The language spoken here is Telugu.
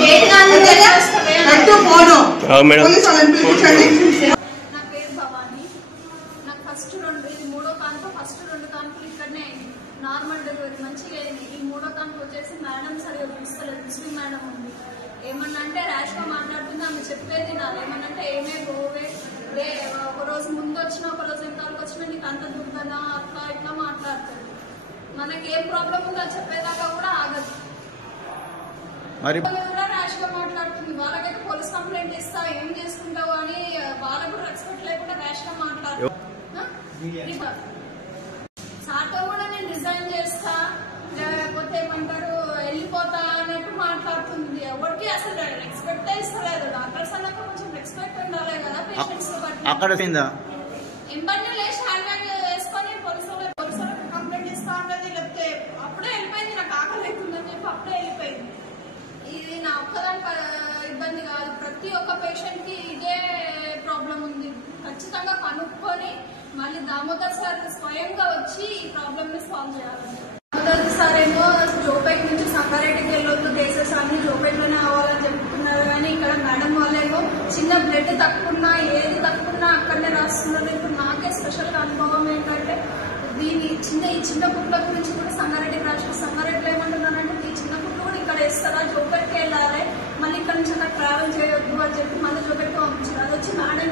నా పేరు భవాని. నాకు ఫస్ట్ ఇది మూడో కానుక. ఫస్ట్ 2 కానుకలు ఇక్కడనే నార్మల్ డెలివరీ మంచిగా అయింది. ఈ మూడో కానుక వచ్చేసి మేడం సరిగా చూస్తలేదు. ముస్లిం మేడం ఉంది. ఏమన్నా అంటే ర్యాష్ గా మాట్లాడుతుంది. ఆమె చెప్పేది నాది ఏమన్నంటే ఏమే గోవే ఒక రోజు ముందు వచ్చినా ఒక రోజు ఎంతవరకు వచ్చినా నీకు అంత దుర్గనా అట్లా ఇట్లా మాట్లాడుతుంది. మనకి ఏం ప్రాబ్లం ఉందో చెప్పేదాకా కూడా ఆగదు. కూడా ర్యాష్ గా మాట్లాడుతుంది. వాళ్ళకైతే పోలీస్ కంప్లైంట్ ఇస్తా ఏం చేసుకుంటావు అని వాళ్ళకు కూడా రెస్పెక్ట్ లేకుండా ర్యాష్ గా మాట్లాడుతుంది. సార్తో కూడా నేను రిజైన్ చేస్తా లేకపోతే ఏమంటారు వెళ్ళిపోతా అన్నట్టు మాట్లాడుతుంది. ఎవరికి అసలు రెస్పెక్ట్ ఇస్తలేదు. డాక్టర్స్ అన్నాక కొంచెం రెస్పెక్ట్ ఉండాలి కదా పేషెంట్స్ బట్టి. ఎంబర్ని లేచి హ్యాండ్ బ్యాగ్ వేసుకొని పోలీసులకు కంప్లైంట్ ఇస్తా అన్నది. లేకపోతే అప్పుడే వెళ్ళిపోయింది. నాకు ఆకలి అవుతుందని చెప్పి అప్పుడే వెళ్ళిపోయింది. ఇది నా ఒక్కదాని ఇబ్బంది కాదు. ప్రతి ఒక్క పేషెంట్ కి ఇదే ప్రాబ్లం ఉంది. ఖచ్చితంగా కనుక్కొని మళ్ళీ దామోదర్ సార్ స్వయంగా వచ్చి ఈ ప్రాబ్లమ్ ని సాల్వ్ చేయాలి. దామోదర్ సార్ ఏమో జోపేట్ నుంచి సంగారెడ్డికి వెళ్ళొద్దు, కేసెస్ అన్ని జోపేట్లోనే అవ్వాలని చెప్తున్నారు. కానీ ఇక్కడ మేడం వాళ్ళేమో చిన్న బ్లడ్ తక్కున్నా ఏది తక్కున్నా అక్కడనే రాస్తున్నారు. ఇప్పుడు నాకే స్పెషల్ గా అనుభవం ఏంటంటే ఈ చిన్న కుట్ల గురించి కూడా సంగారెడ్డికి రాసిన. సంగారెడ్డిలో ఏమంటున్నారంటే ఈ చిన్న కుట్లు కూడా ఇక్కడ వేస్తారా, జోపేట్కి వెళ్ళాలి, మళ్ళీ ఇక్కడ నుంచి అక్కడ ట్రావెల్ చేయొద్దు అని చెప్పి మళ్ళీ జోపేట్కి పంపించారు. అది వచ్చి మేడం